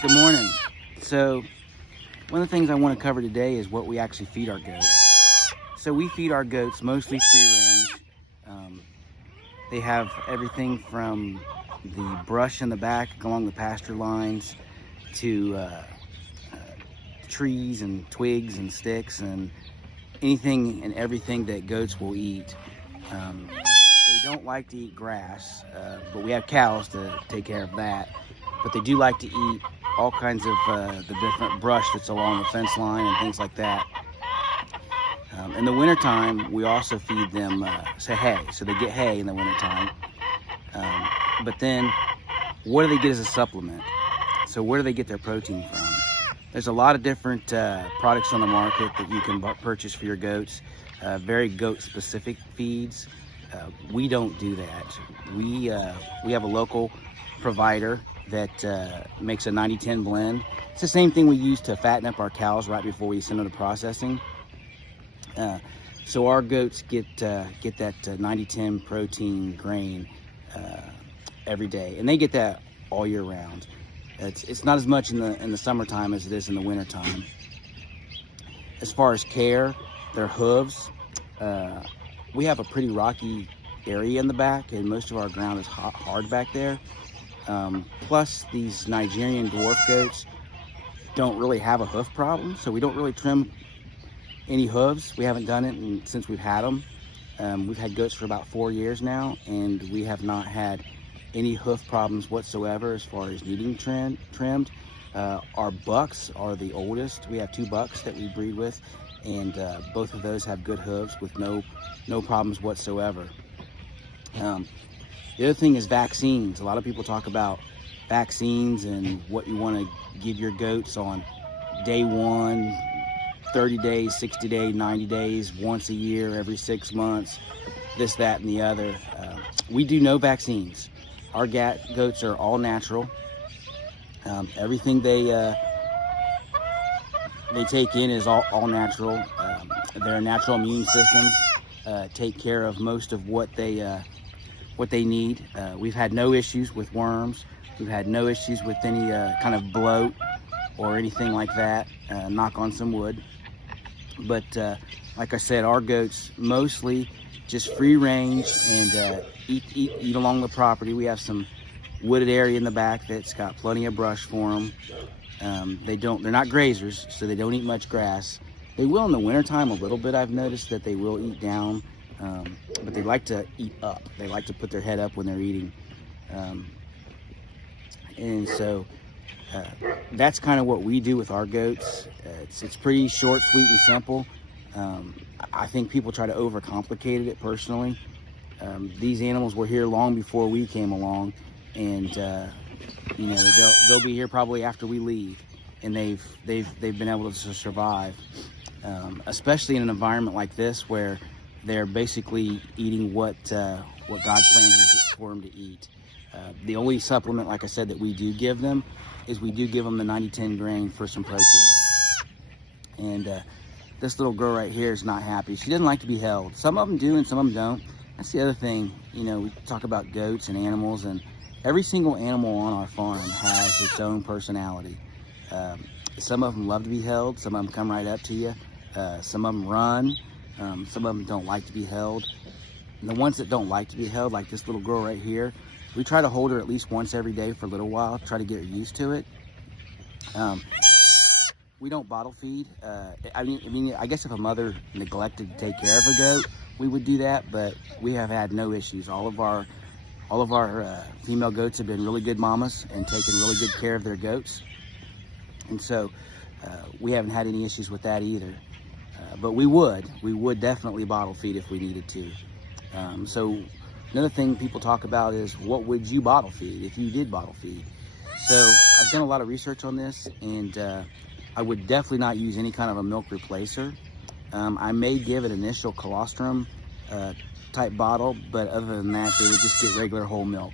Good morning. So one of the things I want to cover today is what we actually feed our goats. So we feed our goats mostly free range. They have everything from the brush in the back along the pasture lines to trees and twigs and sticks and anything and everything that goats will eat. They don't like to eat grass, but we have cows to take care of that. But they do like to eat all kinds of the different brush that's along the fence line and things like that. In the wintertime, we also feed them hay. So they get hay in the wintertime. But then, what do they get as a supplement? So where do they get their protein from? There's a lot of different products on the market that you can purchase for your goats. Very goat-specific feeds. We don't do that. We have a local provider that makes a 90-10 blend. It's the same thing we use to fatten up our cows right before we send them to processing. So our goats get that 90-10 protein grain every day, and they get that all year round. It's not as much in the summertime as it is in the wintertime. As far as care, their hooves, we have a pretty rocky area in the back, and most of our ground is hard back there. Plus, these Nigerian Dwarf goats don't really have a hoof problem, so we don't really trim any hooves. We haven't done it since we've had them. We've had goats for about 4 years now, and we have not had any hoof problems whatsoever as far as needing trimmed. Our bucks are the oldest. We have 2 bucks that we breed with, and both of those have good hooves with no problems whatsoever. The other thing is vaccines. A lot of people talk about vaccines and what you want to give your goats on day 1, 30 days, 60 days, 90 days, once a year, every 6 months, this, that, and the other. We do no vaccines. Our goats are all natural. Everything they take in is all natural. Their natural immune systems take care of most of what they need. We've had no issues with worms. We've had no issues with any kind of bloat or anything like that. Knock on some wood. But like I said, our goats mostly just free range and eat along the property. We have some wooded area in the back that's got plenty of brush for them. They're not grazers, so they don't eat much grass. They will in the wintertime a little bit. I've noticed that they will eat down, but they like to eat up. They like to put their head up when they're eating. And so that's kind of what we do with our goats. It's pretty short, sweet, and simple. I think people try to overcomplicate it personally. These animals were here long before we came along, and they'll be here probably after we leave, and they've been able to survive, especially in an environment like this where they're basically eating what God planned for them to eat. The only supplement, like I said, that we do give them is we do give them the 90-10 grain for some protein. And this little girl right here is not happy. She doesn't like to be held. Some of them do and some of them don't. That's the other thing. We talk about goats and animals, and every single animal on our farm has its own personality. Some of them love to be held. Some of them come right up to you. Some of them run. Some of them don't like to be held. And the ones that don't like to be held, like this little girl right here, we try to hold her at least once every day for a little while, try to get her used to it. We don't bottle feed. I guess if a mother neglected to take care of a goat, we would do that, but we have had no issues. All of our female goats have been really good mamas and taken really good care of their goats. And so we haven't had any issues with that either. But we would definitely bottle feed if we needed to. So another thing people talk about is, what would you bottle feed if you did bottle feed? So I've done a lot of research on this, and I would definitely not use any kind of a milk replacer. I may give an initial colostrum type bottle, but other than that, they would just get regular whole milk,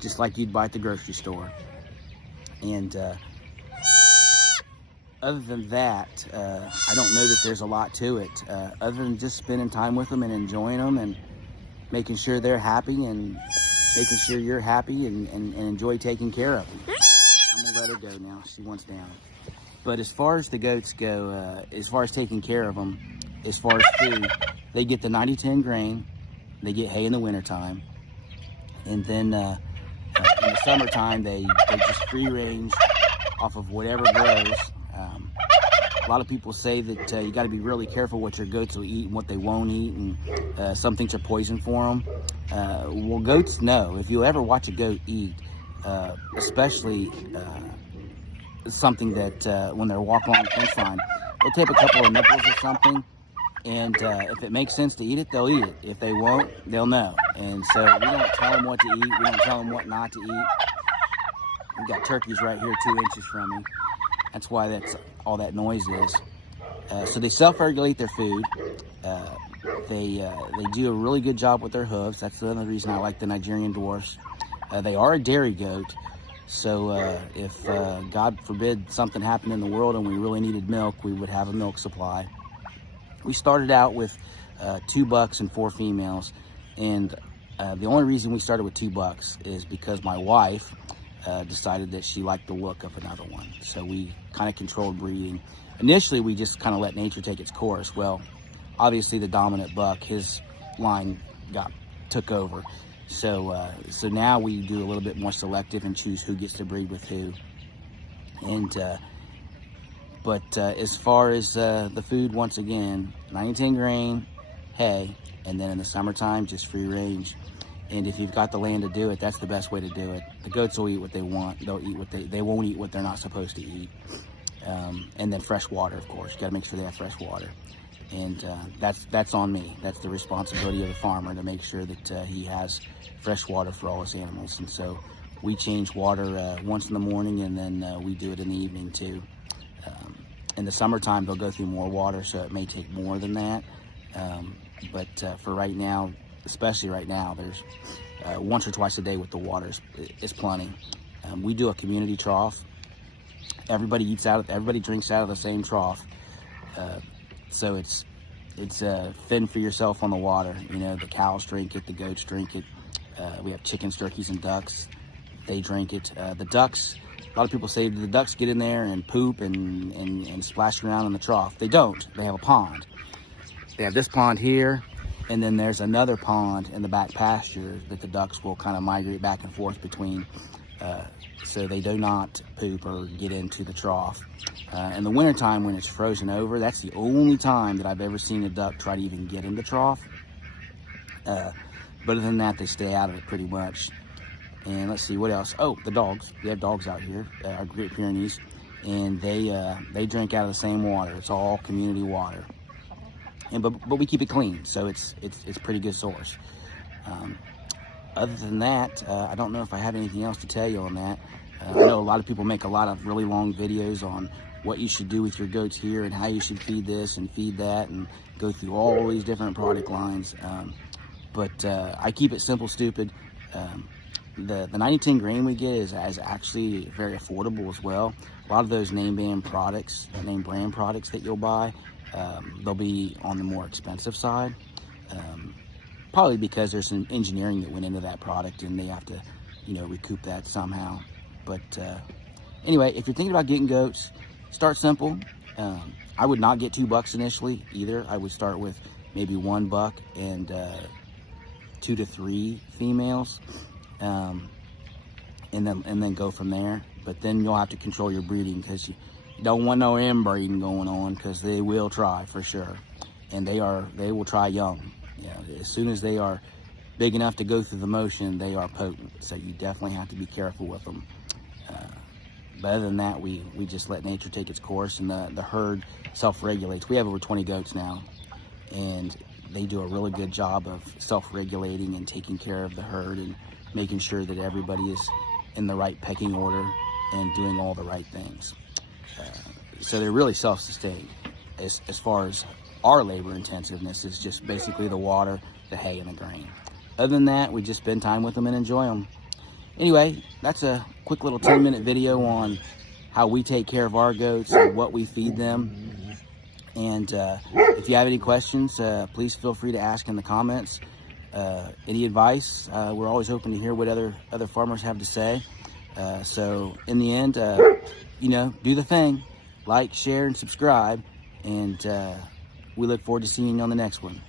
just like you'd buy at the grocery store. And other than that, I don't know that there's a lot to it, other than just spending time with them and enjoying them and making sure they're happy and making sure you're happy and enjoy taking care of them. I'm gonna let her go now. She wants down. But as far as the goats go, as far as taking care of them, as far as food, they get the 90-10 grain. They get hay in the wintertime. And then in the summertime, they just free range off of whatever grows. A lot of people say that you got to be really careful what your goats will eat and what they won't eat, and some things are poison for them. Well, goats know. If you ever watch a goat eat, especially something that when they're walking along the fence line, they'll take a couple of nipples or something, and if it makes sense to eat it, they'll eat it. If they won't, they'll know. And so we don't tell them what to eat. We don't tell them what not to eat. We've got turkeys right here 2 inches from me. That's why that's all that noise is. So they self-regulate their food. They do a really good job with their hooves. That's the other reason I like the Nigerian Dwarfs. They are a dairy goat. So if God forbid something happened in the world and we really needed milk, we would have a milk supply. We started out with 2 bucks and 4 females. And the only reason we started with 2 bucks is because my wife decided that she liked the look of another one. So we kind of controlled breeding. Initially, we just kind of let nature take its course. Well, obviously the dominant buck, his line took over. So so now we do a little bit more selective and choose who gets to breed with who. And but as far as the food, once again, 90-10 grain, hay, and then in the summertime, just free range. And if you've got the land to do it, that's the best way to do it. The goats will eat what they want. They'll eat what they won't eat what they're not supposed to eat. And then fresh water, of course. You got to make sure they have fresh water. And that's on me. That's the responsibility of the farmer, to make sure that he has fresh water for all his animals. And so we change water once in the morning, and then we do it in the evening too. In the summertime, they'll go through more water, so it may take more than that. But for right now, especially right now, there's once or twice a day with the water is plenty. We do a community trough. Everybody drinks out of the same trough. So it's fend for yourself on the water. You know, the cows drink it, the goats drink it. We have chickens, turkeys, and ducks. They drink it. The ducks, a lot of people say the ducks get in there and poop and splash around in the trough. They don't. They have a pond. They have this pond here, and then there's another pond in the back pasture that the ducks will kind of migrate back and forth between. So they do not poop or get into the trough. In the wintertime, when it's frozen over, that's the only time that I've ever seen a duck try to even get in the trough. But other than that, they stay out of it pretty much. And let's see, what else? Oh, the dogs. We have dogs out here, our Great Pyrenees, and they drink out of the same water. It's all community water. And but we keep it clean, so it's a pretty good source. Other than that, I don't know if I have anything else to tell you on that. I know a lot of people make a lot of really long videos on what you should do with your goats here and how you should feed this and feed that and go through all these different product lines. But I keep it simple, stupid. The 90-10 grain we get is actually very affordable as well. A lot of those name brand products that you'll buy, they'll be on the more expensive side. Probably because there's some engineering that went into that product and they have to, recoup that somehow. But anyway, if you're thinking about getting goats, start simple. I would not get 2 bucks initially either. I would start with maybe 1 buck and 2 to 3 females, and then go from there. But then you'll have to control your breeding, because you don't want no inbreeding going on, because they will try for sure, and they will try young. As soon as they are big enough to go through the motion, they are potent. So you definitely have to be careful with them. But other than that, we just let nature take its course, and the herd self-regulates. We have over 20 goats now, and they do a really good job of self-regulating and taking care of the herd and making sure that everybody is in the right pecking order and doing all the right things. So they're really self-sustained. As far as our labor intensiveness is just basically the water, the hay, and the grain. Other than that, we just spend time with them and enjoy them. Anyway, that's a quick little 10-minute video on how we take care of our goats and what we feed them. And if you have any questions, please feel free to ask in the comments. Any advice, we're always open to hear what other farmers have to say. So in the end, do the thing, like, share, and subscribe, and we look forward to seeing you on the next one.